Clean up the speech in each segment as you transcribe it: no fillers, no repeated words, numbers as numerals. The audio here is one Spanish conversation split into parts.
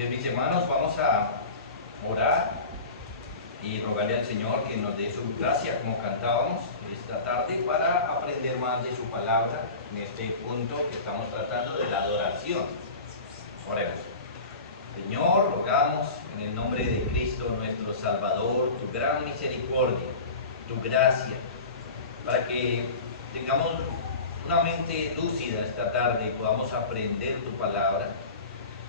Bien, mis hermanos, vamos a orar y rogarle al Señor que nos dé su gracia, como cantábamos esta tarde, para aprender más de su palabra en este punto que estamos tratando de la adoración. Oremos. Señor, rogamos en el nombre de Cristo nuestro Salvador, tu gran misericordia, tu gracia, para que tengamos una mente lúcida esta tarde y podamos aprender tu palabra,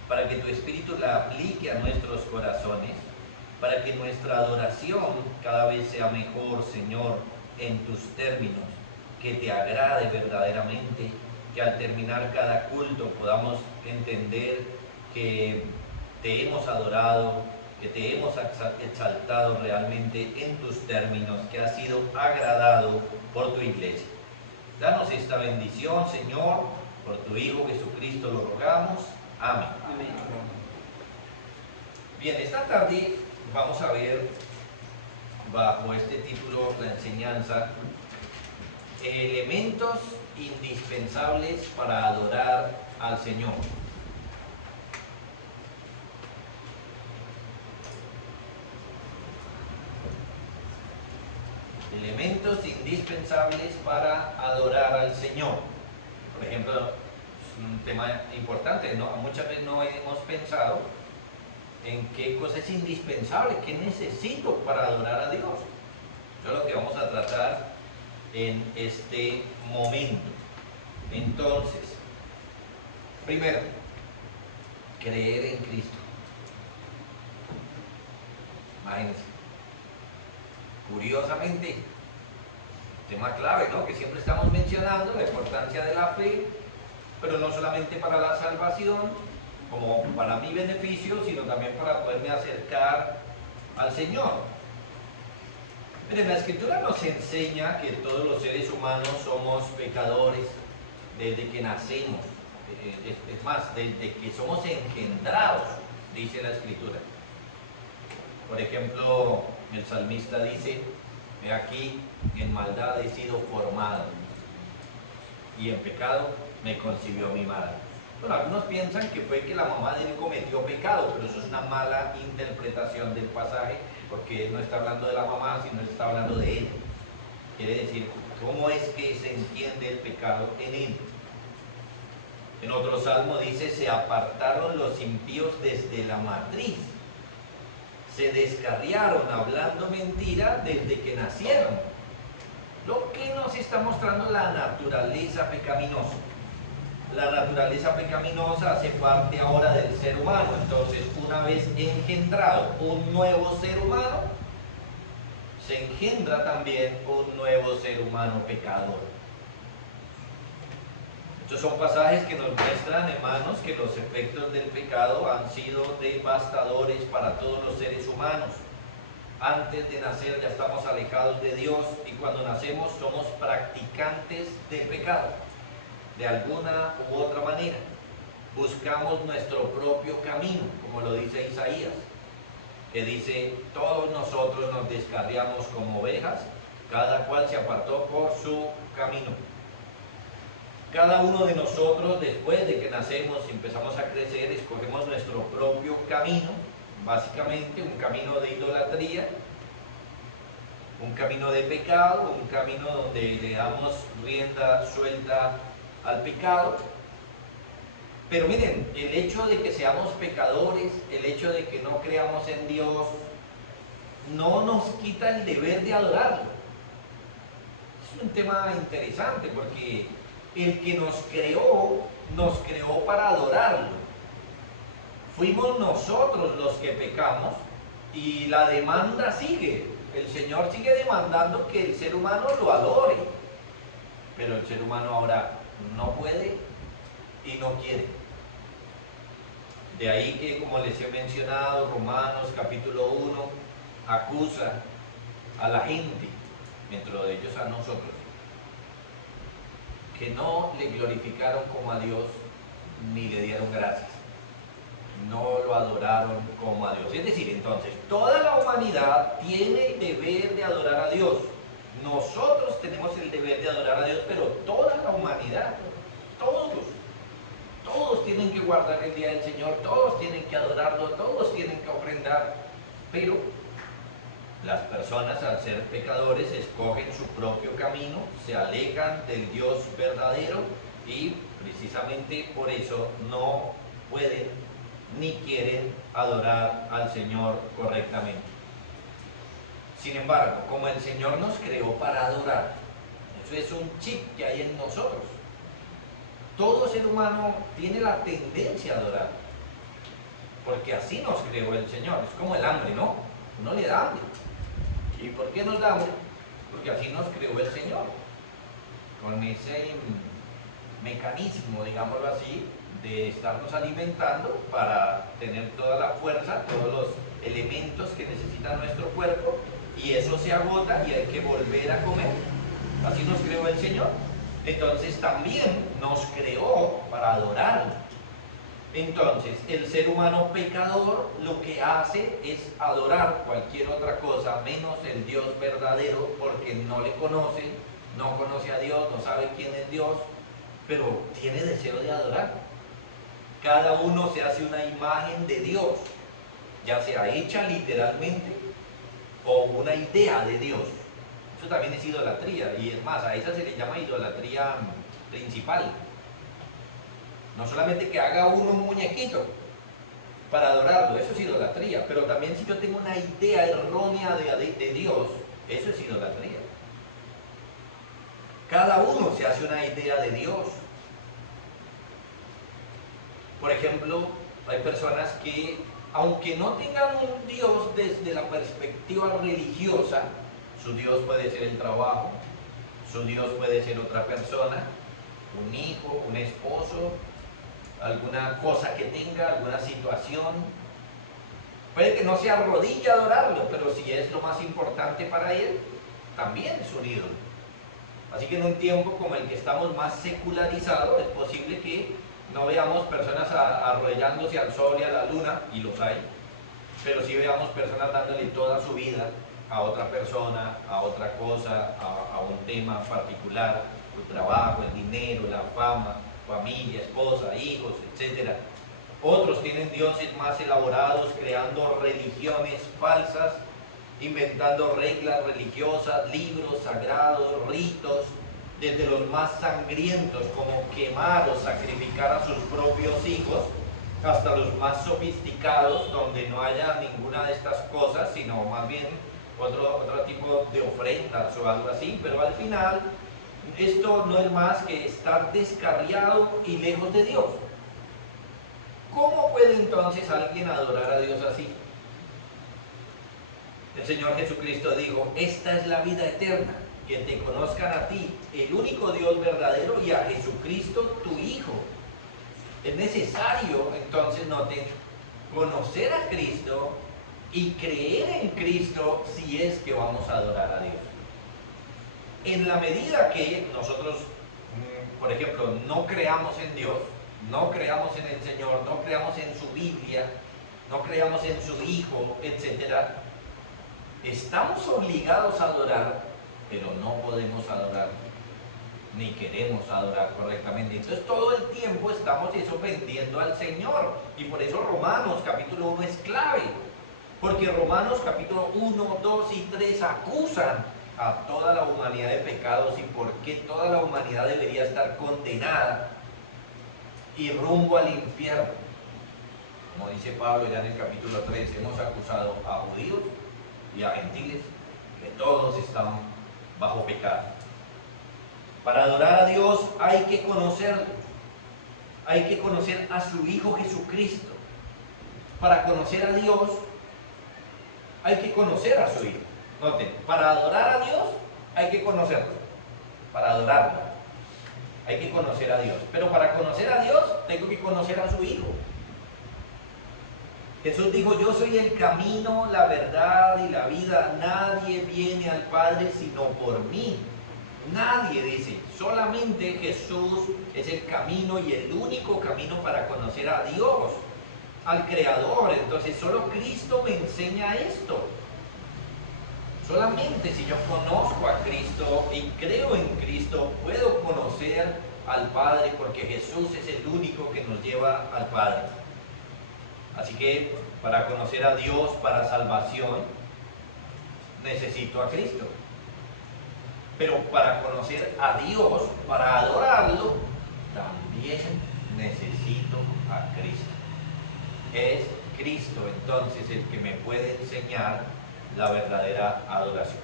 para que tu Espíritu la aplique a nuestros corazones, para que nuestra adoración cada vez sea mejor, Señor, en tus términos, que te agrade verdaderamente, que al terminar cada culto podamos entender que te hemos adorado, que te hemos exaltado realmente en tus términos, que has sido agradado por tu iglesia. Danos esta bendición, Señor, por tu Hijo Jesucristo lo rogamos. Amén. Amén. Bien, esta tarde vamos a ver, bajo este título, la enseñanza, elementos indispensables para adorar al Señor. Elementos indispensables para adorar al Señor. Por ejemplo, es un tema importante, ¿no? Muchas veces no hemos pensado en qué cosa es indispensable, qué necesito para adorar a Dios. Eso es lo que vamos a tratar en este momento. Entonces, primero, creer en Cristo. Imagínense. Curiosamente, tema clave, ¿no? Que siempre estamos mencionando, la importancia de la fe, pero no solamente para la salvación, como para mi beneficio, sino también para poderme acercar al Señor. Miren, la Escritura nos enseña que todos los seres humanos somos pecadores desde que nacemos, es más, desde que somos engendrados, dice la Escritura. Por ejemplo, el salmista dice: he aquí, en maldad he sido formado, y en pecado me concibió mi madre. Bueno, algunos piensan que fue que la mamá de él cometió pecado, pero eso es una mala interpretación del pasaje, porque él no está hablando de la mamá, sino está hablando de él. Quiere decir, ¿cómo es que se entiende el pecado en él? En otro salmo dice: se apartaron los impíos desde la matriz, se descarriaron hablando mentira desde que nacieron. Lo que nos está mostrando la naturaleza pecaminosa. La naturaleza pecaminosa hace parte ahora del ser humano. Entonces, una vez engendrado un nuevo ser humano, se engendra también un nuevo ser humano pecador. Estos son pasajes que nos muestran, hermanos, que los efectos del pecado han sido devastadores para todos los seres humanos. Antes de nacer ya estamos alejados de Dios, y cuando nacemos somos practicantes del pecado. De alguna u otra manera, buscamos nuestro propio camino, como lo dice Isaías, que dice: todos nosotros nos descarriamos como ovejas, cada cual se apartó por su camino. Cada uno de nosotros, después de que nacemos y empezamos a crecer, escogemos nuestro propio camino, básicamente un camino de idolatría, un camino de pecado, un camino donde le damos rienda suelta al pecado. Pero miren, el hecho de que seamos pecadores, el hecho de que no creamos en Dios, no nos quita el deber de adorarlo. Es un tema interesante, porque el que nos creó para adorarlo. Fuimos nosotros los que pecamos, y la demanda sigue. El Señor sigue demandando que el ser humano lo adore, pero el ser humano ahora no puede y no quiere. De ahí que, como les he mencionado, Romanos capítulo 1 acusa a la gente, dentro de ellos a nosotros, que no le glorificaron como a Dios ni le dieron gracias. No lo adoraron como a Dios. Es decir, entonces, toda la humanidad tiene el deber de adorar a Dios. Nosotros tenemos el deber de adorar a Dios, pero toda la humanidad, todos todos tienen que guardar el día del Señor, todos tienen que adorarlo, todos tienen que ofrendar, pero las personas, al ser pecadores, escogen su propio camino, se alejan del Dios verdadero y precisamente por eso no pueden ni quieren adorar al Señor correctamente. Sin embargo, como el Señor nos creó para adorar, eso es un chip que hay en nosotros. Todo ser humano tiene la tendencia a adorar, porque así nos creó el Señor. Es como el hambre, ¿no? Uno le da hambre. ¿Y por qué nos da hambre? Porque así nos creó el Señor, con ese mecanismo, digámoslo así, de estarnos alimentando para tener toda la fuerza, todos los elementos que necesita nuestro cuerpo, y eso se agota y hay que volver a comer. Así nos creó el Señor. Entonces también nos creó para adorarlo. Entonces el ser humano pecador lo que hace es adorar cualquier otra cosa menos el Dios verdadero, porque no le conoce, no conoce a Dios, no sabe quién es Dios, pero tiene deseo de adorar. Cada uno se hace una imagen de Dios, ya sea hecha literalmente o una idea de Dios. Eso también es idolatría, y es más, a esa se le llama idolatría principal. No solamente que haga uno un muñequito para adorarlo, eso es idolatría, pero también si yo tengo una idea errónea de Dios, eso es idolatría. Cada uno se hace una idea de Dios. Por ejemplo, hay personas que, aunque no tengan un Dios desde la perspectiva religiosa, su Dios puede ser el trabajo, su Dios puede ser otra persona, un hijo, un esposo, alguna cosa que tenga, alguna situación. Puede que no se arrodille a adorarlo, pero si es lo más importante para él, también es un ídolo. Así que en un tiempo como el que estamos más secularizados, es posible que no veamos personas arrodillándose al sol y a la luna, y los hay, pero sí veamos personas dándole toda su vida a otra persona, a otra cosa, a un tema particular, el trabajo, el dinero, la fama, familia, esposa, hijos, etc. Otros tienen dioses más elaborados, creando religiones falsas, inventando reglas religiosas, libros sagrados, ritos, desde los más sangrientos como quemar o sacrificar a sus propios hijos, hasta los más sofisticados donde no haya ninguna de estas cosas, sino más bien otro tipo de ofrendas o algo así, pero al final esto no es más que estar descarriado y lejos de Dios. ¿Cómo puede entonces alguien adorar a Dios así? El Señor Jesucristo dijo: esta es la vida eterna, que te conozcan a ti, el único Dios verdadero, y a Jesucristo tu Hijo. Es necesario entonces, noten, conocer a Cristo y creer en Cristo si es que vamos a adorar a Dios. En la medida que nosotros, por ejemplo, no creamos en Dios, no creamos en el Señor, no creamos en su Biblia, no creamos en su Hijo, etc., estamos obligados a adorar, pero no podemos adorar, ni queremos adorar correctamente. Entonces todo el tiempo estamos ofendiendo al Señor, y por eso Romanos capítulo 1 es clave, porque Romanos capítulo 1, 2 y 3 acusan a toda la humanidad de pecados y por qué toda la humanidad debería estar condenada y rumbo al infierno. Como dice Pablo ya en el capítulo 3, hemos acusado a judíos y a gentiles, que todos están bajo pecado. Para adorar a Dios hay que conocerlo, hay que conocer a su Hijo Jesucristo. Para conocer a Dios hay que conocer a su Hijo. Noten, para adorar a Dios hay que conocerlo, para adorarlo hay que conocer a Dios, pero para conocer a Dios tengo que conocer a su Hijo. Jesús dijo: yo soy el camino, la verdad y la vida, nadie viene al Padre sino por mí. Nadie, dice, solamente Jesús es el camino y el único camino para conocer a Dios, al Creador. Entonces solo Cristo me enseña esto. Solamente si yo conozco a Cristo y creo en Cristo, puedo conocer al Padre, porque Jesús es el único que nos lleva al Padre. Así que para conocer a Dios, para salvación, necesito a Cristo. Pero para conocer a Dios, para adorarlo, también necesito a Cristo. Es Cristo entonces el que me puede enseñar la verdadera adoración.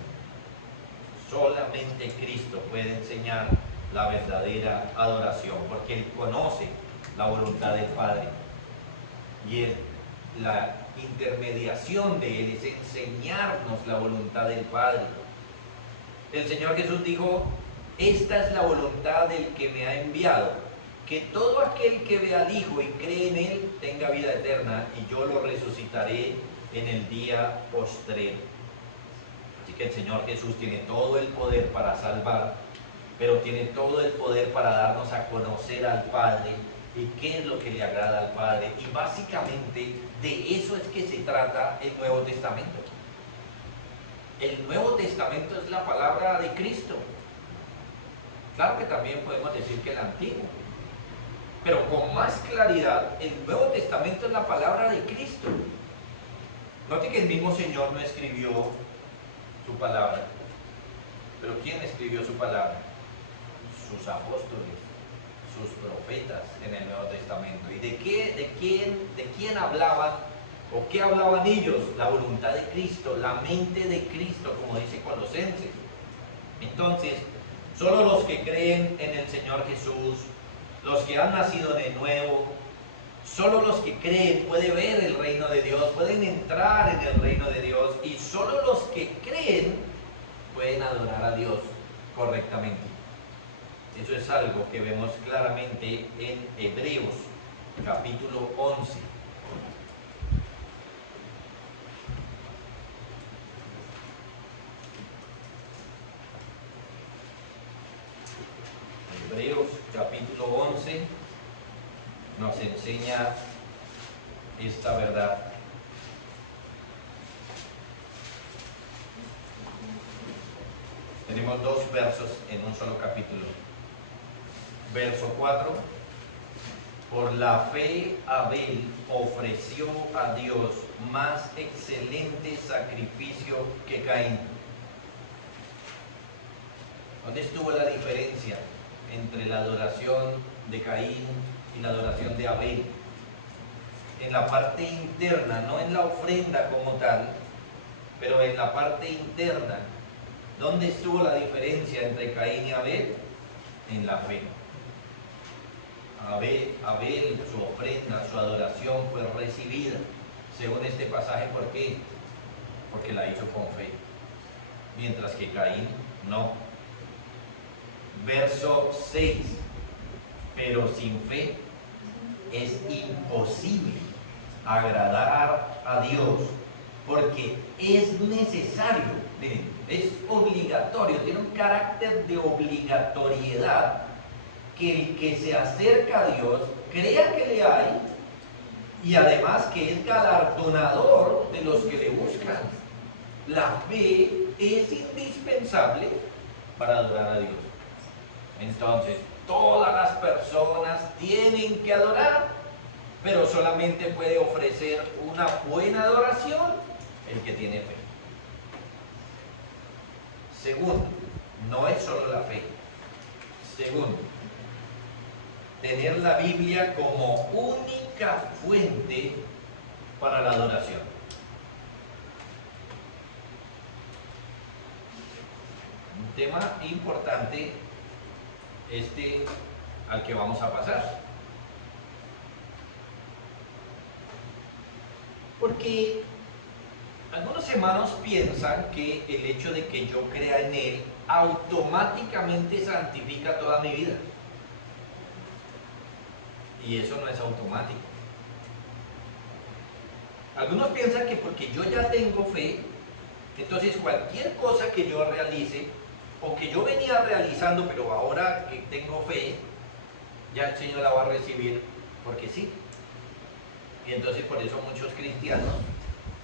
Solamente Cristo puede enseñar la verdadera adoración, porque Él conoce la voluntad del Padre. Y la intermediación de Él es enseñarnos la voluntad del Padre. El Señor Jesús dijo: esta es la voluntad del que me ha enviado, que todo aquel que ve al Hijo y cree en Él tenga vida eterna, y yo lo resucitaré en el día postrero. Así que el Señor Jesús tiene todo el poder para salvar, pero tiene todo el poder para darnos a conocer al Padre y qué es lo que le agrada al Padre. Y básicamente de eso es que se trata el Nuevo Testamento. El Nuevo Testamento es la palabra de Cristo. Claro que también podemos decir que el Antiguo, pero con más claridad, el Nuevo Testamento es la palabra de Cristo. Note que el mismo Señor no escribió su palabra. ¿Pero quién escribió su palabra? Sus apóstoles, sus profetas en el Nuevo Testamento. ¿Y de quién hablaban o qué hablaban ellos? La voluntad de Cristo, la mente de Cristo, como dice Colosenses. Entonces, solo los que creen en el Señor Jesús, los que han nacido de nuevo, solo los que creen pueden ver el reino de Dios, pueden entrar en el reino de Dios, y solo los que creen pueden adorar a Dios correctamente. Eso es algo que vemos claramente en Hebreos, capítulo 11. Hebreos, capítulo 11, nos enseña esta verdad. Tenemos dos versos en un solo capítulo. Verso 4: por la fe Abel ofreció a Dios más excelente sacrificio que Caín. ¿Dónde estuvo la diferencia entre la adoración de Caín y la adoración de Abel? En la parte interna, no en la ofrenda como tal, pero en la parte interna. ¿Dónde estuvo la diferencia entre Caín y Abel? En la fe. Abel, su ofrenda, su adoración fue recibida, según este pasaje. ¿Por qué? Porque la hizo con fe, mientras que Caín no. Verso 6: pero sin fe es imposible agradar a Dios, porque es necesario, miren, es obligatorio, tiene un carácter de obligatoriedad, que el que se acerca a Dios crea que le hay, y además que es galardonador de los que le buscan. La fe es indispensable para adorar a Dios. Entonces, todas las personas tienen que adorar, pero solamente puede ofrecer una buena adoración el que tiene fe. Segundo, no es solo la fe. Segundo, tener la Biblia como única fuente para la adoración. Un tema importante al que vamos a pasar. Porque algunos hermanos piensan que el hecho de que yo crea en Él automáticamente santifica toda mi vida. Y eso no es automático. Algunos piensan que porque yo ya tengo fe, entonces cualquier cosa que yo realice, o que yo venía realizando, pero ahora que tengo fe, ya el Señor la va a recibir porque sí. Y entonces por eso muchos cristianos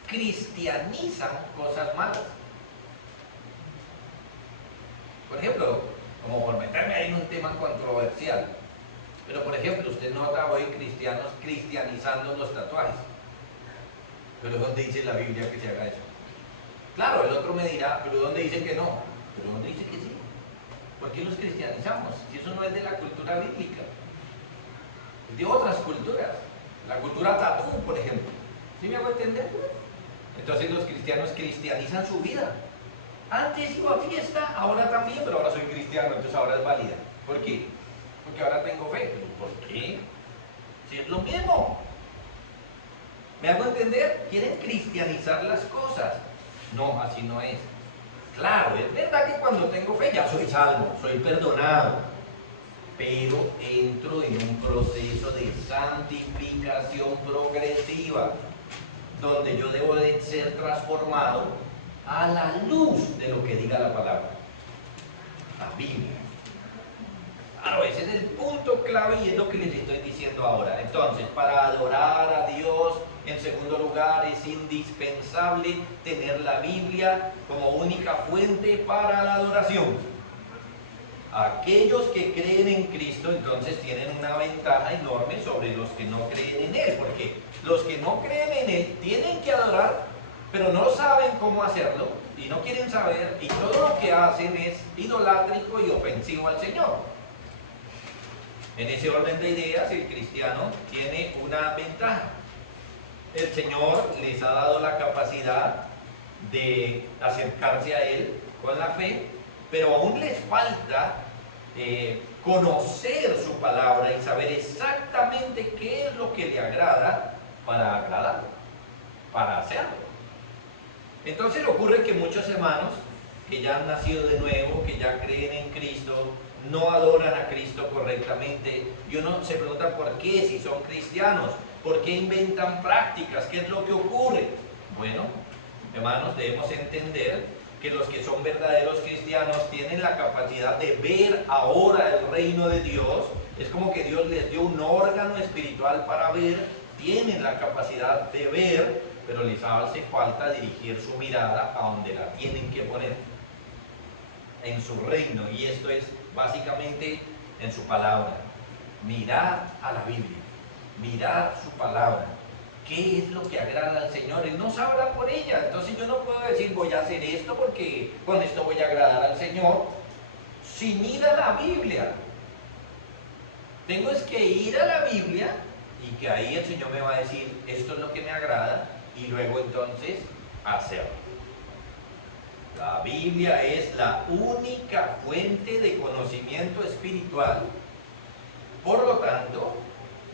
cristianizan cosas malas. Por ejemplo, como por meterme ahí en un tema controversial, pero por ejemplo, usted nota hoy cristianos cristianizando los tatuajes. Pero ¿dónde dice la Biblia que se haga eso? Claro, el otro me dirá, pero ¿dónde dice que no? Pero ¿dónde dice que sí? ¿Por qué los cristianizamos? Si eso no es de la cultura bíblica, es de otras culturas. La cultura tatú, por ejemplo. ¿Sí me hago entender? Entonces los cristianos cristianizan su vida. Antes iba a fiesta, ahora también, pero ahora soy cristiano, entonces ahora es válida. ¿Por qué? Porque ahora tengo fe. ¿Por qué? Si es lo mismo. ¿Me hago entender? Quieren cristianizar las cosas. No, así no es. Claro, es verdad que cuando tengo fe ya soy salvo, soy perdonado, pero entro en un proceso de santificación progresiva, donde yo debo de ser transformado a la luz de lo que diga la palabra, la Biblia. Claro, ese es el punto clave y es lo que les estoy diciendo ahora. Entonces, para adorar a Dios, en segundo lugar, es indispensable tener la Biblia como única fuente para la adoración. Aquellos que creen en Cristo, entonces, tienen una ventaja enorme sobre los que no creen en Él, porque los que no creen en Él tienen que adorar, pero no saben cómo hacerlo y no quieren saber, y todo lo que hacen es idolátrico y ofensivo al Señor. En ese orden de ideas, el cristiano tiene una ventaja. El Señor les ha dado la capacidad de acercarse a Él con la fe, pero aún les falta conocer su palabra y saber exactamente qué es lo que le agrada para agradarlo, para hacerlo. Entonces ocurre que muchos hermanos que ya han nacido de nuevo, que ya creen en Cristo, no adoran a Cristo correctamente, y uno se pregunta por qué, si son cristianos, por qué inventan prácticas, qué es lo que ocurre. Bueno, hermanos, debemos entender que los que son verdaderos cristianos tienen la capacidad de ver ahora el reino de Dios. Es como que Dios les dio un órgano espiritual para ver, tienen la capacidad de ver, pero les hace falta dirigir su mirada a donde la tienen que poner, en su reino, y esto es básicamente en su palabra. Mirar a la Biblia, mirar su palabra. ¿Qué es lo que agrada al Señor? Él nos habla por ella. Entonces yo no puedo decir voy a hacer esto porque con esto voy a agradar al Señor. Si mira la Biblia, tengo es que ir a la Biblia y que ahí el Señor me va a decir esto es lo que me agrada y luego entonces hacerlo. La Biblia es la única fuente de conocimiento espiritual. Por lo tanto,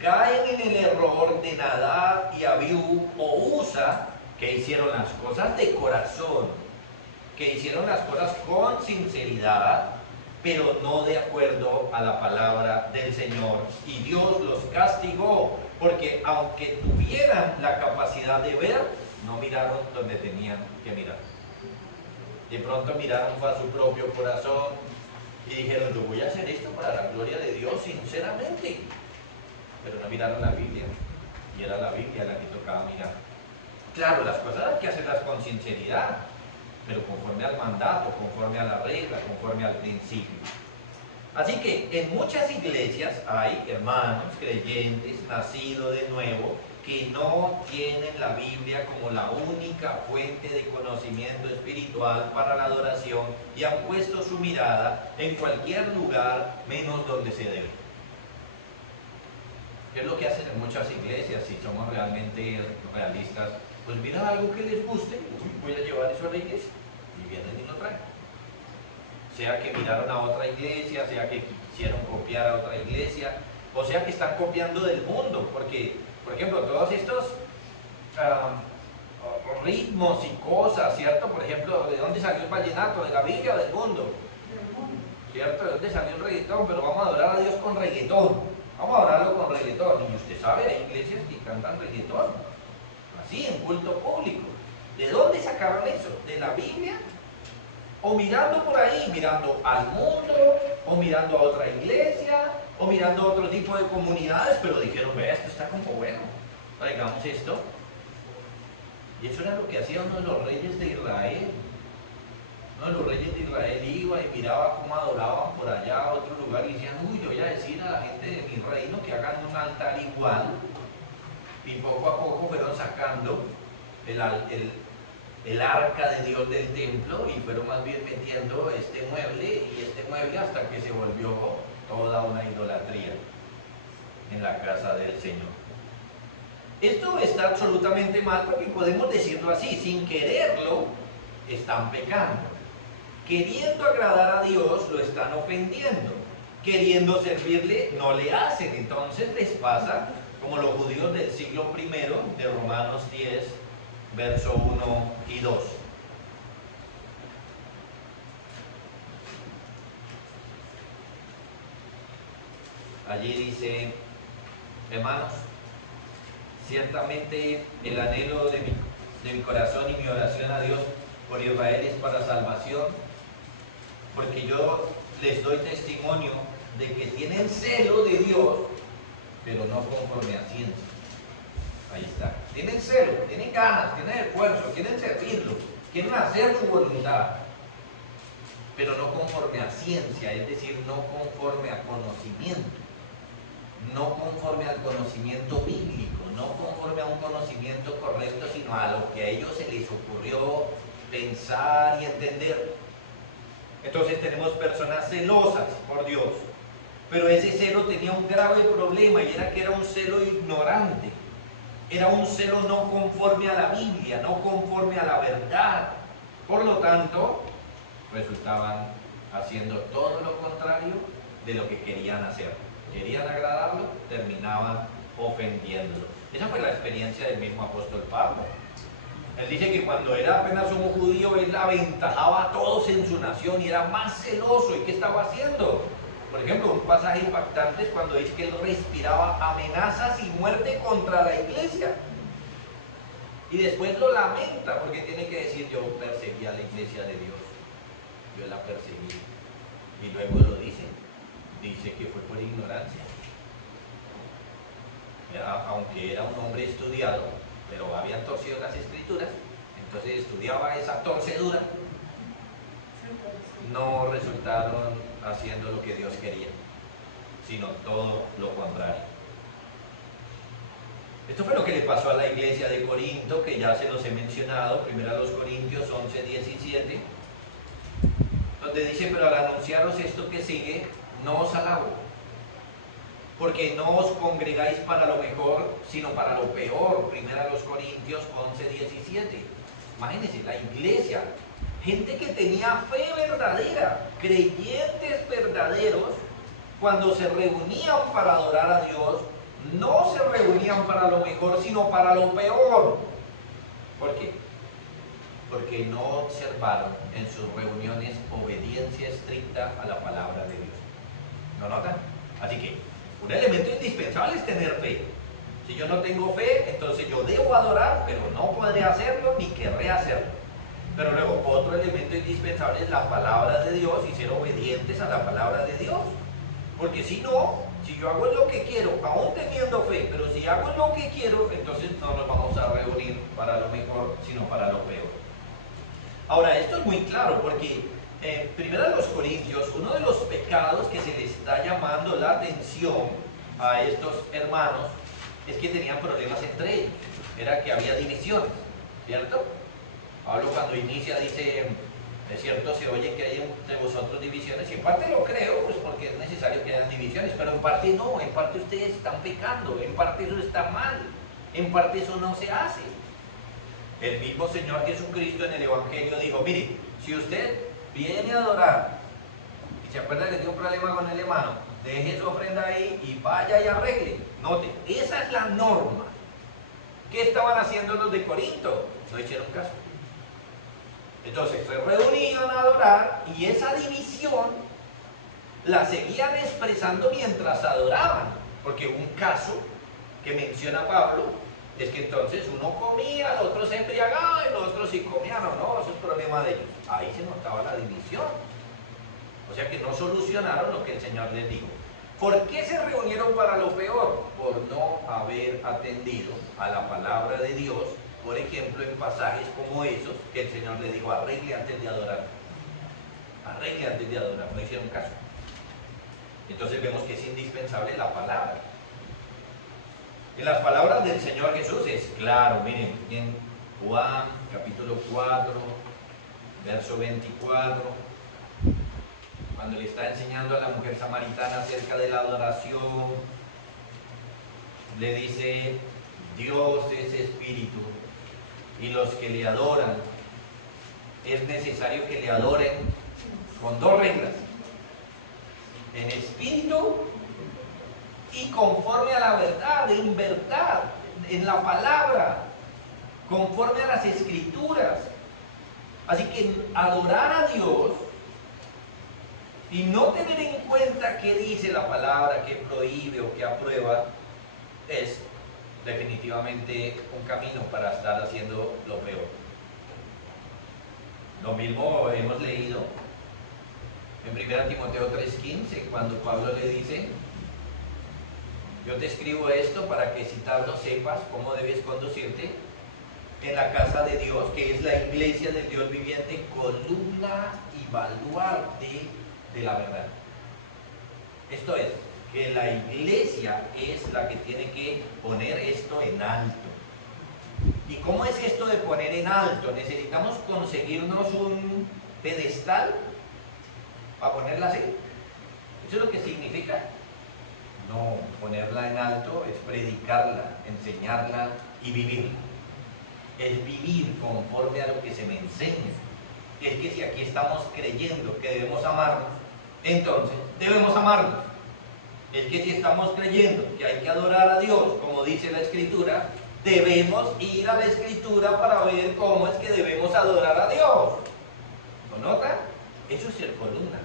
caen en el error de Nadab y Abiú o Usa, que hicieron las cosas de corazón, que hicieron las cosas con sinceridad, pero no de acuerdo a la palabra del Señor. Y Dios los castigó, porque aunque tuvieran la capacidad de ver, no miraron donde tenían que mirar. De pronto miraron a su propio corazón y dijeron, yo voy a hacer esto para la gloria de Dios, sinceramente. Pero no miraron la Biblia, y era la Biblia la que tocaba mirar. Claro, las cosas hay que hacerlas con sinceridad, pero conforme al mandato, conforme a la regla, conforme al principio. Así que en muchas iglesias hay hermanos, creyentes, nacidos de nuevo, que no tienen la Biblia como la única fuente de conocimiento espiritual para la adoración y han puesto su mirada en cualquier lugar menos donde se debe. ¿Qué es lo que hacen en muchas iglesias? Si somos realmente realistas, pues miran algo que les guste, voy a llevar eso a la iglesia, y vienen y lo traen. Sea que miraron a otra iglesia, sea que quisieron copiar a otra iglesia, o sea que están copiando del mundo, porque, por ejemplo, todos estos ritmos y cosas, ¿cierto? Por ejemplo, ¿de dónde salió el vallenato? ¿De la Biblia o del mundo? ¿Cierto? ¿De dónde salió el reggaetón? Pero vamos a adorar a Dios con reggaetón. Vamos a adorarlo con reggaetón. Y usted sabe, hay iglesias que cantan reggaetón. Así, en culto público. ¿De dónde sacaron eso? ¿De la Biblia? O mirando por ahí, mirando al mundo, o mirando a otra iglesia, o mirando a otro tipo de comunidades, pero dijeron, vea, esto está como bueno, traigamos esto. Y eso era lo que hacía uno de los reyes de Israel. Uno de los reyes de Israel iba y miraba cómo adoraban por allá a otro lugar y decían, uy, yo voy a decir a la gente de mi reino que hagan un altar igual. Y poco a poco fueron sacando el arca de Dios del templo y fueron más bien metiendo este mueble hasta que se volvió toda una idolatría en la casa del Señor. Esto está absolutamente mal porque podemos decirlo así, sin quererlo están pecando. Queriendo agradar a Dios lo están ofendiendo. Queriendo servirle no le hacen. Entonces les pasa como los judíos del siglo I de Romanos 10, verso 1 y 2. Allí dice, hermanos, ciertamente el anhelo de mi corazón y mi oración a Dios por Israel es para salvación, porque yo les doy testimonio de que tienen celo de Dios, pero no conforme a ciencia. Ahí está. Tienen celo, tienen ganas, tienen esfuerzo, quieren servirlo, quieren hacer su voluntad, pero no conforme a ciencia, es decir, no conforme a conocimiento, no conforme al conocimiento bíblico, no conforme a un conocimiento correcto, sino a lo que a ellos se les ocurrió pensar y entender. Entonces tenemos personas celosas por Dios, pero ese celo tenía un grave problema y era que era un celo ignorante, era un celo no conforme a la Biblia, no conforme a la verdad. Por lo tanto, resultaban haciendo todo lo contrario de lo que querían hacer. Querían agradarlo, terminaban ofendiéndolo. Esa fue la experiencia del mismo apóstol Pablo. Él dice que cuando era apenas un judío, él aventajaba a todos en su nación y era más celoso. ¿Y qué estaba haciendo? Por ejemplo, un pasaje impactante es cuando dice que él respiraba amenazas y muerte contra la iglesia. Y después lo lamenta porque tiene que decir, yo perseguí a la iglesia de Dios. Yo la perseguí. Y luego lo dice que fue por ignorancia. Aunque era un hombre estudiado, pero habían torcido las escrituras, entonces estudiaba esa torcedura, no resultaron haciendo lo que Dios quería, sino todo lo contrario. Esto fue lo que le pasó a la iglesia de Corinto, que ya se los he mencionado, 1 Corintios 11, 17, donde dice, pero al anunciaros esto que sigue, no os alabo, porque no os congregáis para lo mejor, sino para lo peor. 1 Corintios 11, 17. Imagínense, la iglesia, gente que tenía fe verdadera, creyentes verdaderos, cuando se reunían para adorar a Dios, no se reunían para lo mejor, sino para lo peor. ¿Por qué? Porque no observaron en sus reuniones obediencia estricta a la palabra de Dios. ¿Lo notan? Así que un elemento indispensable es tener fe. Si yo no tengo fe, entonces yo debo adorar, pero no podré hacerlo ni querré hacerlo. Pero luego otro elemento indispensable es la palabra de Dios y ser obedientes a la palabra de Dios. Porque si no, si yo hago lo que quiero, aún teniendo fe, pero si hago lo que quiero, entonces no nos vamos a reunir para lo mejor, sino para lo peor. Ahora, esto es muy claro porque en 1 Corintios, uno de los pecados que se le está llamando la atención a estos hermanos es que tenían problemas entre ellos, era que había divisiones, ¿cierto? Pablo cuando inicia dice, es cierto, se oye que hay entre vosotros divisiones, y en parte lo creo, pues porque es necesario que haya divisiones, pero en parte no, en parte ustedes están pecando, en parte eso está mal, en parte eso no se hace. El mismo Señor Jesucristo en el Evangelio dijo, mire, si usted viene a adorar y se acuerda que tiene un problema con el hermano, deje su ofrenda ahí y vaya y arregle. Note, esa es la norma. ¿Qué estaban haciendo los de Corinto? No hicieron caso. Entonces se reunían a adorar y esa división la seguían expresando mientras adoraban. Porque un caso que menciona Pablo es que entonces uno comía, el otro se embriagaba y los otros sí comían o no, eso es problema de ellos. Ahí se notaba la división. O sea que no solucionaron lo que el Señor les dijo. ¿Por qué se reunieron para lo peor? Por no haber atendido a la palabra de Dios, por ejemplo, en pasajes como esos que el Señor les dijo, arregle antes de adorar. arregle antes de adorar, no hicieron caso. Entonces vemos que es indispensable la palabra. En las palabras del Señor Jesús es claro, miren, en Juan capítulo 4, verso 24, cuando le está enseñando a la mujer samaritana acerca de la adoración, le dice, Dios es espíritu, y los que le adoran, es necesario que le adoren con dos reglas, en espíritu y conforme a la verdad, en verdad, en la palabra, conforme a las escrituras. Así que adorar a Dios y no tener en cuenta qué dice la palabra, qué prohíbe o qué aprueba, es definitivamente un camino para estar haciendo lo peor. Lo mismo hemos leído en 1 Timoteo 3:15, cuando Pablo le dice, yo te escribo esto para que citando sepas cómo debes conducirte en la casa de Dios, que es la iglesia del Dios viviente, columna y baluarte de la verdad. Esto es, que la iglesia es la que tiene que poner esto en alto. ¿Y cómo es esto de poner en alto? ¿Necesitamos conseguirnos un pedestal para ponerla así? ¿Eso es lo que significa? No, ponerla en alto es predicarla, enseñarla y vivirla. Es vivir conforme a lo que se me enseña. Es que si aquí estamos creyendo que debemos amarnos, entonces debemos amarnos. Es que si estamos creyendo que hay que adorar a Dios, como dice la Escritura, debemos ir a la Escritura para ver cómo es que debemos adorar a Dios. ¿Lo notan? Eso es ser columna.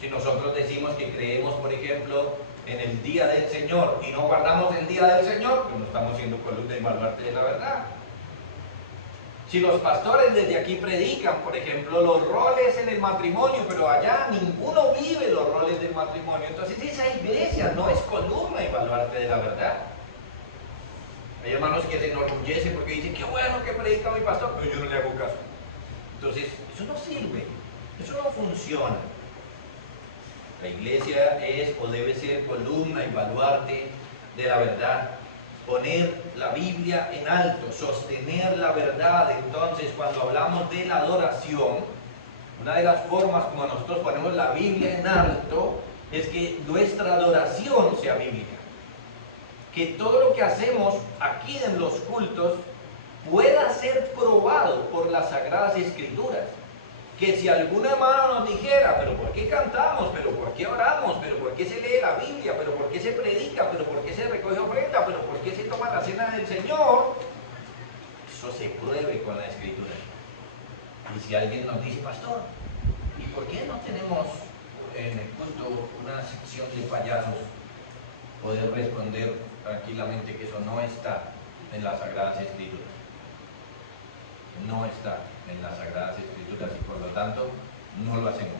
Si nosotros decimos que creemos, por ejemplo, en el día del Señor y no guardamos el día del Señor, pues no estamos siendo columna y baluarte de la verdad. Si los pastores desde aquí predican, por ejemplo, los roles en el matrimonio, pero allá ninguno vive los roles del matrimonio, entonces esa iglesia no es columna y baluarte de la verdad. Hay hermanos que se enorgullecen porque dicen, qué bueno que predica mi pastor, pero yo no le hago caso. Entonces, eso no sirve, eso no funciona. La iglesia es o debe ser columna y baluarte de la verdad. Poner la Biblia en alto, sostener la verdad. Entonces, cuando hablamos de la adoración, una de las formas como nosotros ponemos la Biblia en alto es que nuestra adoración sea bíblica. Que todo lo que hacemos aquí en los cultos pueda ser probado por las Sagradas Escrituras. Que si algún hermano nos dijera, pero ¿por qué cantamos? ¿Pero por qué oramos? ¿Pero por qué se lee la Biblia? ¿Pero por qué se predica? ¿Pero por qué se recoge ofrenda? ¿Pero por qué se toma la cena del Señor? Eso se pruebe con la Escritura. Y si alguien nos dice, pastor, ¿y por qué no tenemos en el culto una sección de payasos? Poder responder tranquilamente que eso no está en las Sagradas Escrituras. No está en las Sagradas Escrituras y por lo tanto no lo hacemos.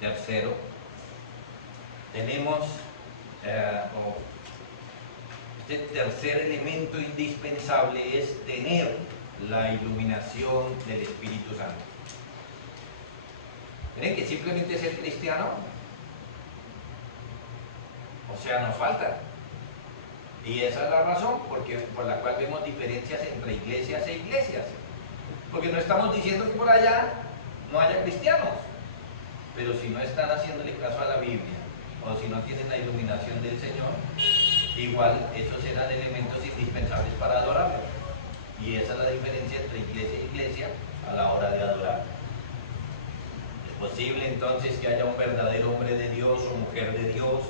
Tercero, tenemos este tercer elemento indispensable es tener la iluminación del Espíritu Santo. ¿Miren que simplemente ser cristiano? O sea, nos falta. Y esa es la razón por la cual vemos diferencias entre iglesias e iglesias. Porque no estamos diciendo que por allá no haya cristianos. Pero si no están haciéndole caso a la Biblia, o si no tienen la iluminación del Señor, igual esos eran elementos indispensables para adorarlo. Y esa es la diferencia entre iglesia e iglesia a la hora de adorar. Es posible entonces que haya un verdadero hombre de Dios o mujer de Dios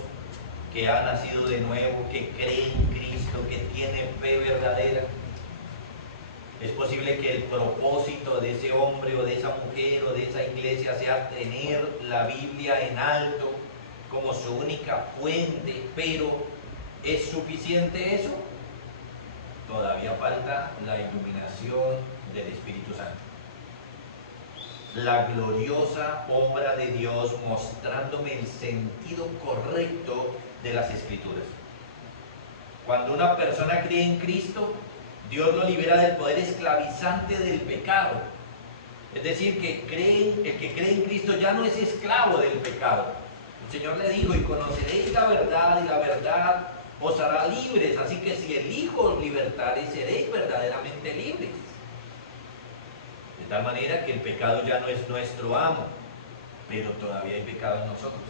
que ha nacido de nuevo, que cree en Cristo, que tiene fe verdadera. Es posible que el propósito de ese hombre o de esa mujer o de esa iglesia sea tener la Biblia en alto como su única fuente, pero ¿es suficiente eso? Todavía falta la iluminación del Espíritu Santo. La gloriosa obra de Dios mostrándome el sentido correcto de las Escrituras. Cuando una persona cree en Cristo, Dios lo libera del poder esclavizante del pecado Es decir, que el que cree en Cristo ya no es esclavo del pecado. El Señor le dijo, y conoceréis la verdad, y la verdad os hará libres. Así que si el Hijo os libertare, seréis verdaderamente libres. De tal manera que el pecado ya no es nuestro amo, pero todavía hay pecado en nosotros.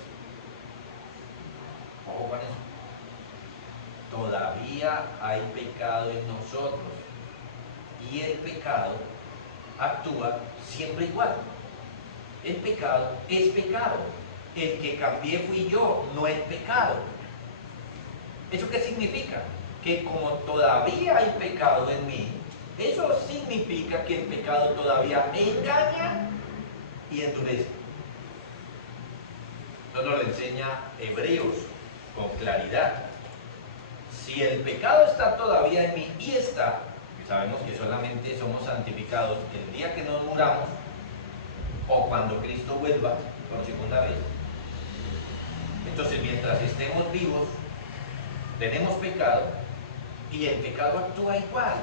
Ojo con eso. Todavía hay pecado en nosotros. Y el pecado actúa siempre igual. El pecado es pecado. El que cambié fui yo, no el pecado. ¿Eso qué significa? Que como todavía hay pecado en mí, eso significa que el pecado todavía engaña y endurece. Esto nos lo enseña Hebreos con claridad. Si el pecado está todavía en mí, y está, sabemos que solamente somos santificados el día que nos muramos o cuando Cristo vuelva por segunda vez. Entonces, mientras estemos vivos, tenemos pecado y el pecado actúa igual.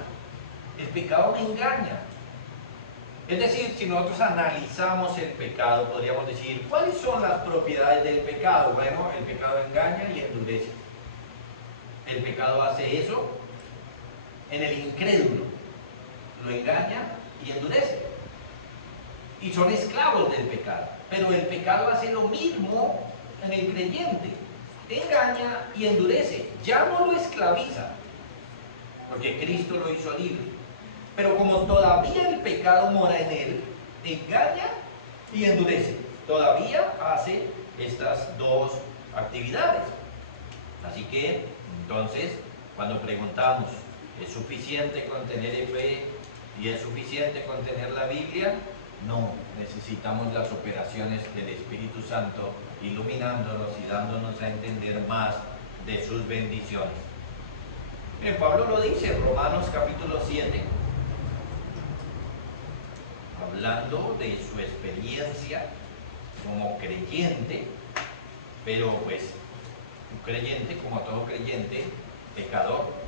El pecado me engaña. Es decir, si nosotros analizamos el pecado, podríamos decir, ¿cuáles son las propiedades del pecado? Bueno, el pecado engaña y endurece. El pecado hace eso en el incrédulo, lo engaña y endurece. Y son esclavos del pecado. Pero el pecado hace lo mismo en el creyente. Engaña y endurece. Ya no lo esclaviza, porque Cristo lo hizo libre. Pero como todavía el pecado mora en él, engaña y endurece. Todavía hace estas dos actividades. Así que, entonces, cuando preguntamos, ¿es suficiente con tener fe y es suficiente con tener la Biblia? No, necesitamos las operaciones del Espíritu Santo iluminándonos y dándonos a entender más de sus bendiciones. Bien, Pablo lo dice en Romanos capítulo 7, hablando de su experiencia como creyente, pero pues un creyente, como todo creyente, pecador.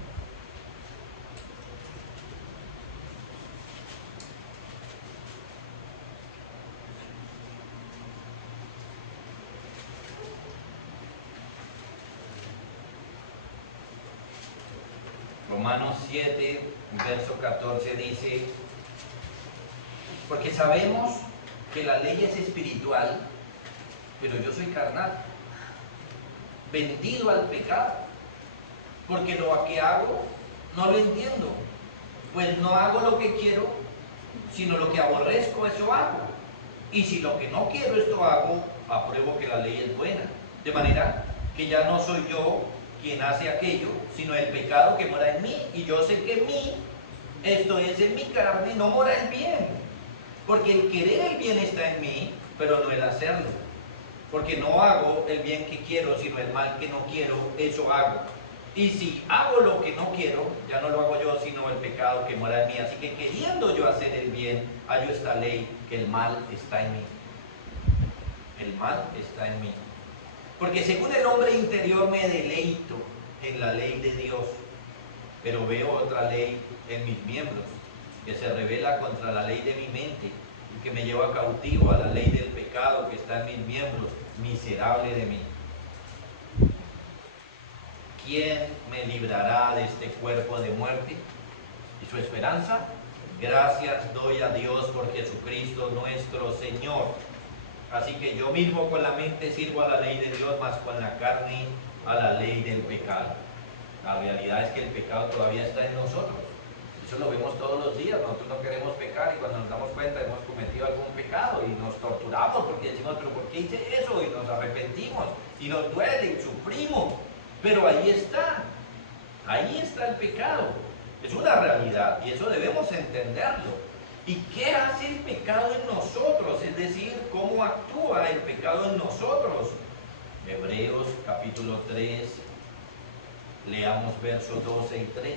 Romanos 7, verso 14 dice, porque sabemos que la ley es espiritual, pero yo soy carnal, vendido al pecado, porque lo que hago no lo entiendo, pues no hago lo que quiero, sino lo que aborrezco, eso hago. Y si lo que no quiero esto hago, apruebo que la ley es buena. De manera que ya no soy yo quien hace aquello, sino el pecado que mora en mí. Y yo sé que en mí, esto es en mi carne, no mora el bien. Porque el querer el bien está en mí, pero no el hacerlo. Porque no hago el bien que quiero, sino el mal que no quiero, eso hago. Y si hago lo que no quiero, ya no lo hago yo, sino el pecado que mora en mí. Así que queriendo yo hacer el bien, hallo esta ley, que el mal está en mí. El mal está en mí. Porque según el hombre interior me deleito en la ley de Dios, pero veo otra ley en mis miembros, que se revela contra la ley de mi mente y que me lleva cautivo a la ley del pecado que está en mis miembros, miserable de mí. ¿Quién me librará de este cuerpo de muerte? ¿Y su esperanza? Gracias doy a Dios por Jesucristo nuestro Señor. Así que yo mismo con la mente sirvo a la ley de Dios, mas con la carne a la ley del pecado. La realidad es que el pecado todavía está en nosotros. Eso lo vemos todos los días. Nosotros no queremos pecar y cuando nos damos cuenta hemos cometido algún pecado y nos torturamos porque decimos, pero ¿por qué hice eso? Y nos arrepentimos y nos duele y sufrimos. Pero ahí está el pecado. Es una realidad y eso debemos entenderlo. ¿Y qué hace el pecado en nosotros? Es decir, ¿cómo actúa el pecado en nosotros? Hebreos capítulo 3, leamos versos 12 y 13.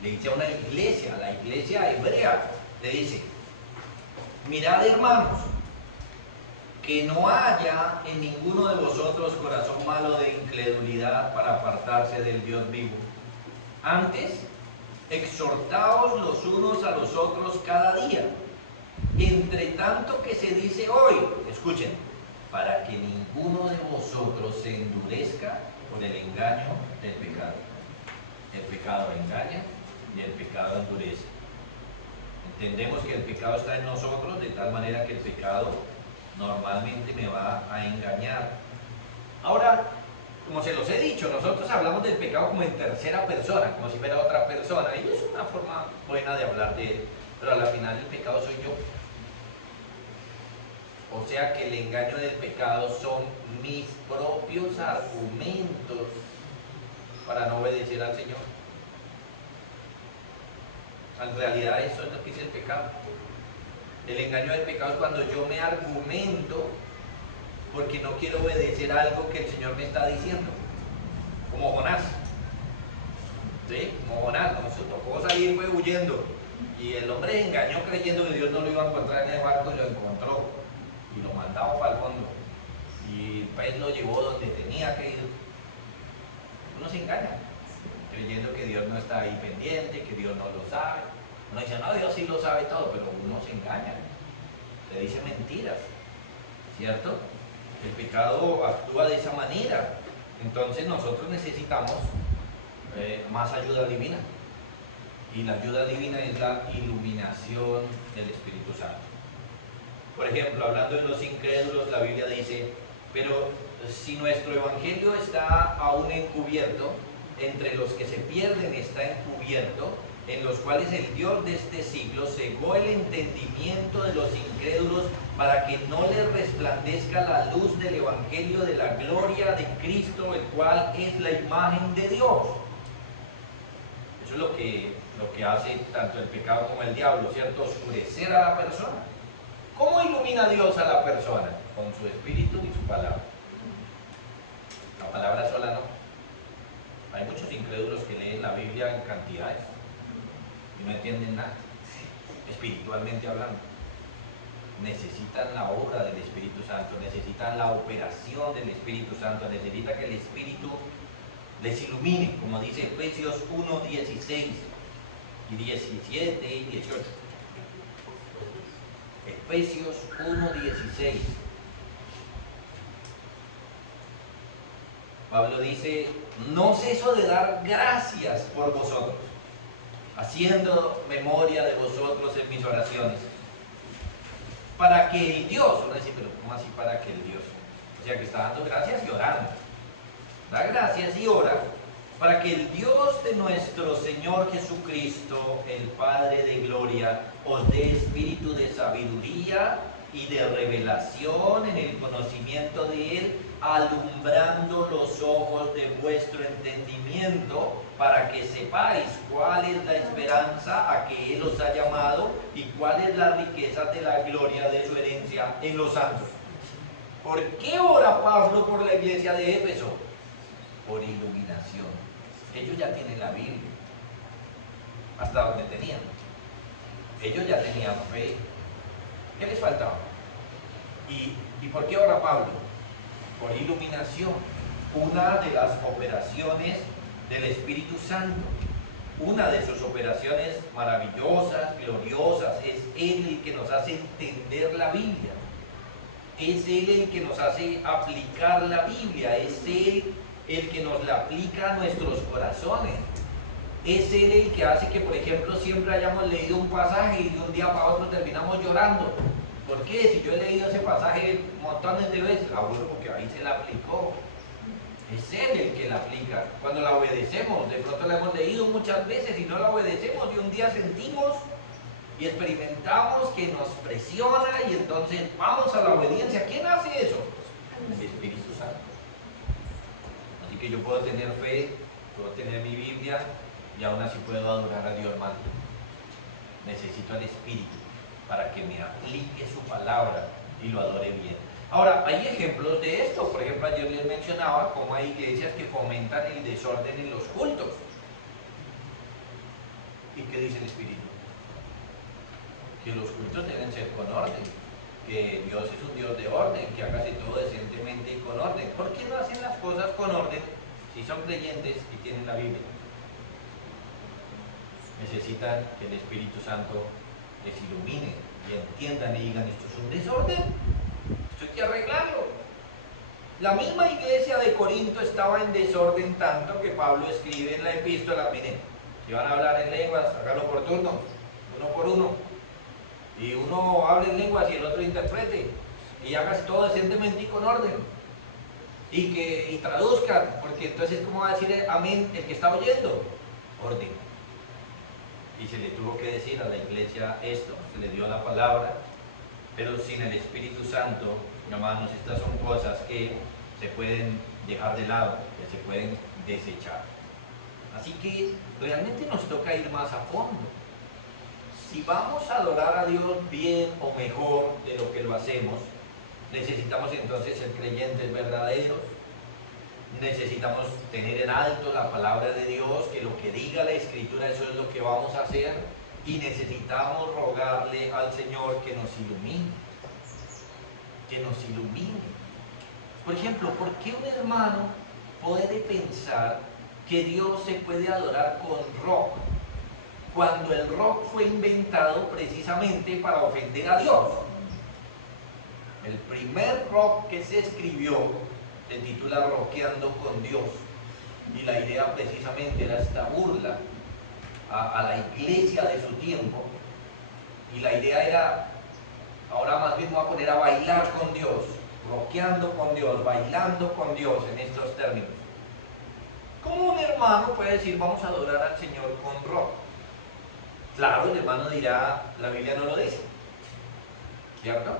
Le dice a una iglesia, la iglesia hebrea, le dice, mirad hermanos, que no haya en ninguno de vosotros corazón malo de incredulidad para apartarse del Dios vivo. Antes, exhortaos los unos a los otros cada día, entre tanto que se dice hoy, escuchen, para que ninguno de vosotros se endurezca por el engaño del pecado. El pecado engaña y el pecado endurece. Entendemos que el pecado está en nosotros, de tal manera que el pecado normalmente me va a engañar. Ahora, como se los he dicho, nosotros hablamos del pecado como en tercera persona, como si fuera otra persona, y es una forma buena de hablar de él, pero al final el pecado soy yo. O sea que el engaño del pecado son mis propios argumentos para no obedecer al Señor. En realidad eso es lo que es el pecado. El engaño del pecado es cuando yo me argumento porque no quiero obedecer algo que el Señor me está diciendo. Como Jonás. ¿Sí? Como Jonás, nos tocó salir, fue huyendo. Y el hombre se engañó creyendo que Dios no lo iba a encontrar en el barco y lo encontró. Y lo mandaba para el fondo. Y el pez lo llevó donde tenía que ir. Uno se engaña, creyendo que Dios no está ahí pendiente, que Dios no lo sabe. Uno dice, no, Dios sí lo sabe todo, pero uno se engaña. Se dice mentiras, ¿cierto? El pecado actúa de esa manera. Entonces nosotros necesitamos más ayuda divina. Y la ayuda divina es la iluminación del Espíritu Santo. Por ejemplo, hablando de los incrédulos, la Biblia dice, pero si nuestro evangelio está aún encubierto, entre los que se pierden está encubierto, en los cuales el Dios de este siglo cegó el entendimiento de los incrédulos para que no les resplandezca la luz del evangelio de la gloria de Cristo, el cual es la imagen de Dios. Eso es lo que hace tanto el pecado como el diablo, ¿cierto? Oscurecer a la persona. ¿Cómo ilumina Dios a la persona? Con su espíritu y su palabra. La palabra sola no. Hay muchos incrédulos que leen la Biblia en cantidades y no entienden nada, espiritualmente hablando. Necesitan la obra del Espíritu Santo, necesitan la operación del Espíritu Santo, necesitan que el Espíritu les ilumine, como dice Efesios 1, 16 y 17 y 18. Efesios 1:16. Pablo dice, no ceso de dar gracias por vosotros, haciendo memoria de vosotros en mis oraciones, para que el Dios, uno dice, pero ¿cómo así para que el Dios? O sea que está dando gracias y orando. Da gracias y ora, para que el Dios de nuestro Señor Jesucristo, el Padre de gloria, os dé espíritu de sabiduría y de revelación en el conocimiento de Él, alumbrando los ojos de vuestro entendimiento, para que sepáis cuál es la esperanza a que Él os ha llamado y cuál es la riqueza de la gloria de su herencia en los santos. ¿Por qué ora Pablo por la iglesia de Éfeso? Por iluminación. Ellos ya tienen la Biblia, hasta donde tenían. Ellos ya tenían fe. ¿Qué les faltaba? ¿Y por qué ora Pablo? Por iluminación. Una de las operaciones del Espíritu Santo, una de sus operaciones maravillosas, gloriosas, es Él el que nos hace entender la Biblia. Es Él el que nos hace aplicar la Biblia. Es Él el que nos la aplica a nuestros corazones. Es Él el que hace que, por ejemplo, siempre hayamos leído un pasaje y de un día para otro terminamos llorando. ¿Por qué? Si yo he leído ese pasaje montones de veces, bueno, porque ahí se la aplicó. Es Él el que la aplica. Cuando la obedecemos, de pronto la hemos leído muchas veces y no la obedecemos, y un día sentimos y experimentamos que nos presiona y entonces vamos a la obediencia. ¿Quién hace eso? El Espíritu Santo. Así que yo puedo tener fe, puedo tener mi Biblia y aún así puedo adorar a Dios más. Necesito al Espíritu para que me aplique su palabra y lo adore bien. Ahora, hay ejemplos de esto. Por ejemplo, ayer les mencionaba cómo hay iglesias que fomentan el desorden en los cultos. ¿Y qué dice el Espíritu? Que los cultos deben ser con orden. que Dios es un Dios de orden, que haga todo decentemente y con orden. ¿Por qué no hacen las cosas con orden si son creyentes y tienen la Biblia? Necesitan que el Espíritu Santo les ilumine y entiendan y digan, esto es un desorden, esto hay que arreglarlo. La misma iglesia de Corinto estaba en desorden tanto que Pablo escribe en la epístola, miren, si van a hablar en lenguas, háganlo por turno, uno por uno, y uno hable en lenguas y el otro interprete, y hagas todo decentemente y con orden, y traduzcan, porque entonces ¿cómo va a decir amén el que está oyendo? Orden. Y se le tuvo que decir a la iglesia esto, se le dio la palabra, pero sin el Espíritu Santo, hermanos, estas son cosas que se pueden dejar de lado, que se pueden desechar. Así que realmente nos toca ir más a fondo. Si vamos a adorar a Dios bien o mejor de lo que lo hacemos, necesitamos entonces ser creyentes verdaderos, necesitamos tener en alto la palabra de Dios, que lo que diga la Escritura eso es lo que vamos a hacer, y necesitamos rogarle al Señor que nos ilumine, que nos ilumine. Por ejemplo, ¿por qué un hermano puede pensar que Dios se puede adorar con rock, cuando el rock fue inventado precisamente para ofender a Dios? El primer rock que se escribió se titula Rockeando con Dios, y la idea precisamente era esta burla a la iglesia de su tiempo, y la idea era, ahora más bien me voy a poner a bailar con Dios, rockeando con Dios, bailando con Dios en estos términos. ¿Cómo un hermano puede decir vamos a adorar al Señor con rock? Claro, el hermano dirá, la Biblia no lo dice, ¿cierto?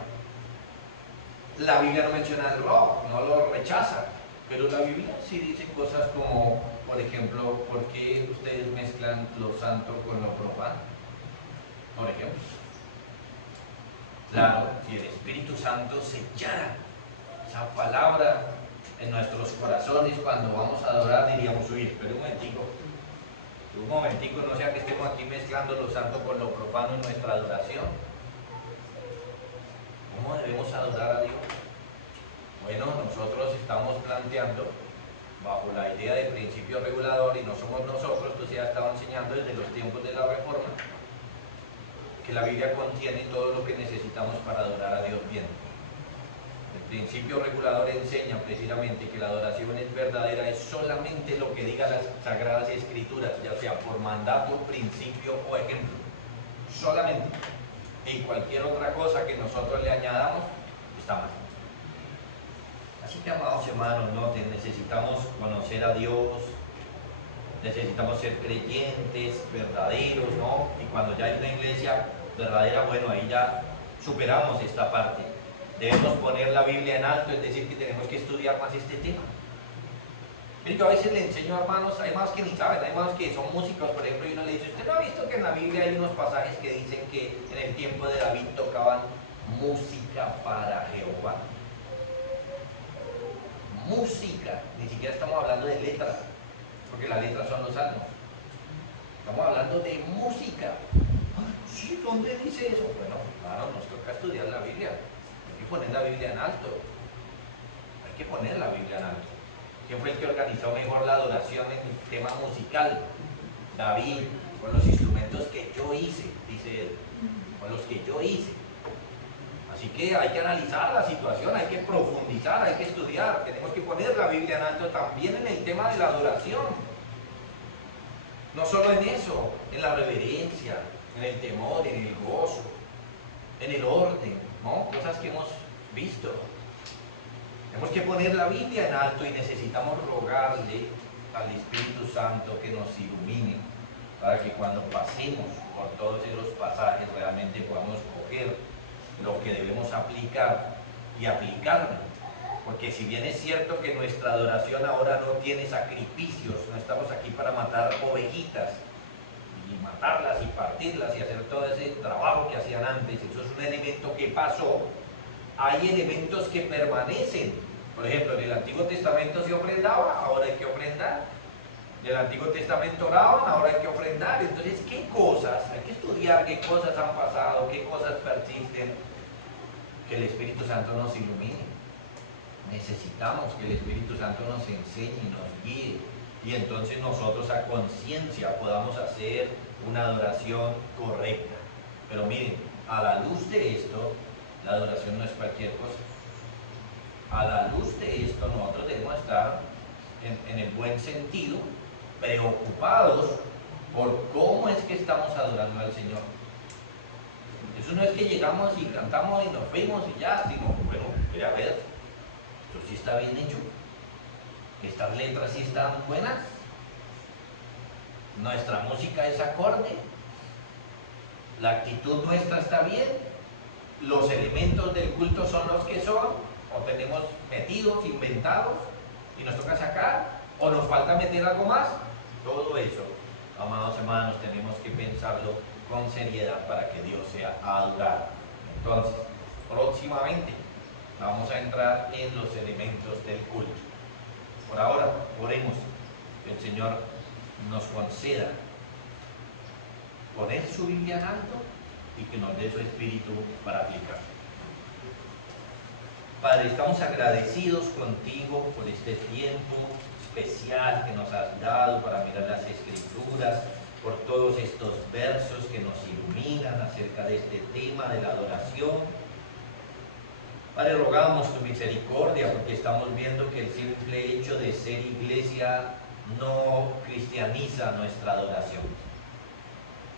La Biblia no menciona el rock, no lo rechaza, pero la Biblia sí dice cosas como, por ejemplo, ¿por qué ustedes mezclan lo santo con lo profano? Por ejemplo. Claro, si el Espíritu Santo sellara esa palabra en nuestros corazones cuando vamos a adorar, diríamos, uy, espera un momentico, no sea que estemos aquí mezclando lo santo con lo profano en nuestra adoración. ¿Cómo debemos adorar a Dios? Bueno, nosotros estamos planteando, bajo la idea de principio regulador, y no somos nosotros, esto se ha estado enseñando desde los tiempos de la Reforma, que la Biblia contiene todo lo que necesitamos para adorar a Dios bien. El principio regulador enseña precisamente que la adoración es verdadera, es solamente lo que diga las Sagradas Escrituras, ya sea por mandato, principio o ejemplo. Solamente. Y cualquier otra cosa que nosotros le añadamos, está mal. Así que, amados hermanos, noten, necesitamos conocer a Dios, necesitamos ser creyentes, verdaderos, ¿no? Y cuando ya hay una iglesia verdadera, bueno, ahí ya superamos esta parte. Debemos poner la Biblia en alto, es decir, que tenemos que estudiar más este tema. Miren, yo a veces le enseño a hermanos, hay hermanos que ni saben, hay hermanos que son músicos, por ejemplo, y uno le dice, ¿usted no ha visto que en la Biblia hay unos pasajes que dicen que en el tiempo de David tocaban música para Jehová? Música, ni siquiera estamos hablando de letras, porque las letras son los salmos. Estamos hablando de música. Sí, ¿dónde dice eso? Bueno, claro, nos toca estudiar la Biblia. Hay que poner la Biblia en alto. Hay que poner la Biblia en alto. ¿Quién fue el que organizó mejor la adoración en el tema musical? David, con los instrumentos que yo hice, dice él. Con los que yo hice. Así que hay que analizar la situación, hay que profundizar, hay que estudiar. Tenemos que poner la Biblia en alto también en el tema de la adoración. No solo en eso, en la reverencia, en el temor, en el gozo, en el orden, ¿no? Cosas que hemos visto. Tenemos que poner la Biblia en alto y necesitamos rogarle al Espíritu Santo que nos ilumine para que cuando pasemos por todos esos pasajes realmente podamos coger lo que debemos aplicar y aplicarlo. Porque si bien es cierto que nuestra adoración ahora no tiene sacrificios, no estamos aquí para matar ovejitas y matarlas y partirlas y hacer todo ese trabajo que hacían antes, eso es un elemento que pasó. Hay elementos que permanecen. Por ejemplo, en el Antiguo Testamento se ofrendaba, ahora hay que ofrendar. En el Antiguo Testamento oraban, ahora hay que ofrendar. Entonces, ¿qué cosas? Hay que estudiar qué cosas han pasado, qué cosas persisten. que el Espíritu Santo nos ilumine. Necesitamos que el Espíritu Santo nos enseñe y nos guíe. Y entonces nosotros a conciencia podamos hacer una adoración correcta. Pero miren, a la luz de esto, la adoración no es cualquier cosa. A la luz de esto nosotros debemos estar en el buen sentido, preocupados por cómo es que estamos adorando al Señor. Eso no es que llegamos y cantamos y nos fuimos y ya, sino, bueno, voy a ver, esto sí está bien hecho. Estas letras sí están buenas. Nuestra música es acorde. La actitud nuestra está bien. Los elementos del culto son los que son, o tenemos metidos, inventados, y nos toca sacar, o nos falta meter algo más. Todo eso, amados hermanos, tenemos que pensarlo con seriedad para que Dios sea adorado. Entonces, próximamente vamos a entrar en los elementos del culto. Por ahora, oremos que el Señor nos conceda poner su Biblia en alto y que nos dé su Espíritu para aplicar. Padre, estamos agradecidos contigo por este tiempo especial que nos has dado para mirar las Escrituras, por todos estos versos que nos iluminan acerca de este tema de la adoración. Padre, rogamos tu misericordia porque estamos viendo que el simple hecho de ser iglesia no cristianiza nuestra adoración.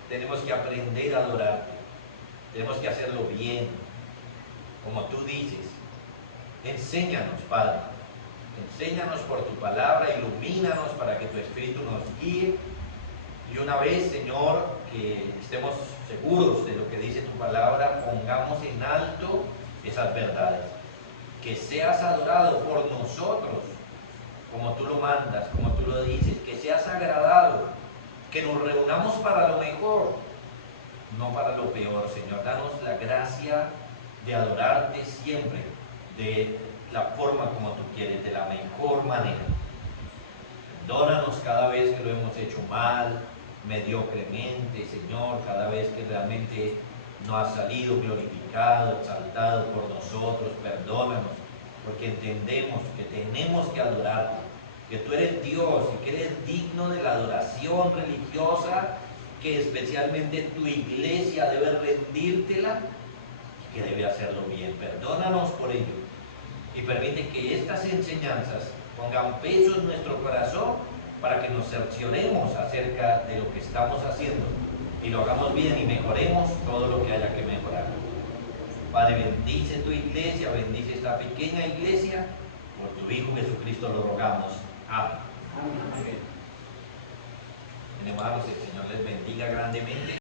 Tenemos que aprender a adorarte, tenemos que hacerlo bien, como tú dices. Enséñanos, Padre, enséñanos por tu palabra, ilumínanos para que tu Espíritu nos guíe. Y una vez, Señor, que estemos seguros de lo que dice tu palabra, pongamos en alto esas verdades. Que seas adorado por nosotros, como tú lo mandas, como tú lo dices. Que seas agradado, que nos reunamos para lo mejor, no para lo peor. Señor, danos la gracia de adorarte siempre, de la forma como tú quieres, de la mejor manera. Perdónanos cada vez que lo hemos hecho mal, mediocremente, Señor, cada vez que realmente no ha salido glorificado, exaltado por nosotros. Perdónanos, porque entendemos que tenemos que adorarte, que tú eres Dios y que eres digno de la adoración religiosa, que especialmente tu iglesia debe rendírtela y que debe hacerlo bien. Perdónanos por ello y permite que estas enseñanzas pongan peso en nuestro corazón para que nos cercioremos acerca de lo que estamos haciendo y lo hagamos bien y mejoremos todo lo que haya que mejorar. Padre, bendice tu iglesia, bendice esta pequeña iglesia, por tu Hijo Jesucristo lo rogamos. Amén. Amén. Hermanos, el Señor les bendiga grandemente.